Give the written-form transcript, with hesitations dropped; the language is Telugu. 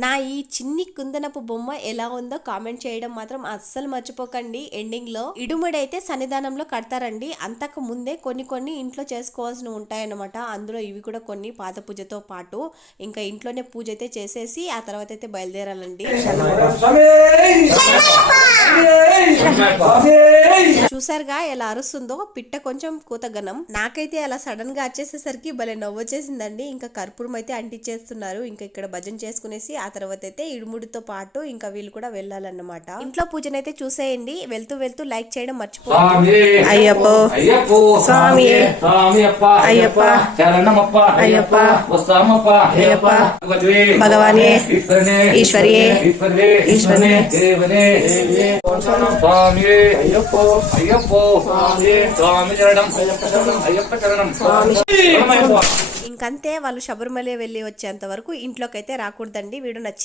నా ఈ చిన్ని కుందనపు బొమ్మ ఎలా ఉందో కామెంట్ చేయడం మాత్రం అస్సలు మర్చిపోకండి. ఎండింగ్ లో ఇడుముడి అయితే సన్నిధానంలో కడతారండి. అంతకు ముందే కొన్ని ఇంట్లో చేసుకోవాల్సినవి ఉంటాయన్నమాట. అందులో ఇవి కూడా కొన్ని పాద పూజతో పాటు ఇంకా ఇంట్లోనే పూజ అయితే చేసేసి ఆ తర్వాత అయితే బయలుదేరాలండి. చూసారుగా ఎలా అరుస్తుందో పిట్ట, కొంచెం కూతగనం. నాకైతే అలా సడన్ గా వచ్చేసేసరికి భలే నవ్వొచ్చేసిందండి. ఇంకా కర్పూరం అయితే అంటించేస్తున్నారు. ఇంకా ఇక్కడ భజన చేసుకునేసి ఆ తర్వాత అయితే ఇడుముడితో పాటు ఇంకా వీళ్ళు కూడా వెళ్ళాలన్నమాట. ఇంట్లో పూజనైతే చూసేయండి. వెళ్తూ వెళ్తూ లైక్ చేయడం మర్చిపోకండి. అయ్యప్ప స్వామి, అయ్యప్ప అయ్యప్ప అయ్యప్ప భగవానే ఈశ్వరియే ఈశ్వరనే స్వామి అయ్యప్ప అయ్యప్ప స్వామి చరణం అయ్యప్ప చరణం. ఇంకంతే, వాళ్ళు శబరిమల వెళ్ళి వచ్చేంత వరకు ఇంట్లోకి అయితే రాకూడదండి. వీడియో నచ్చింది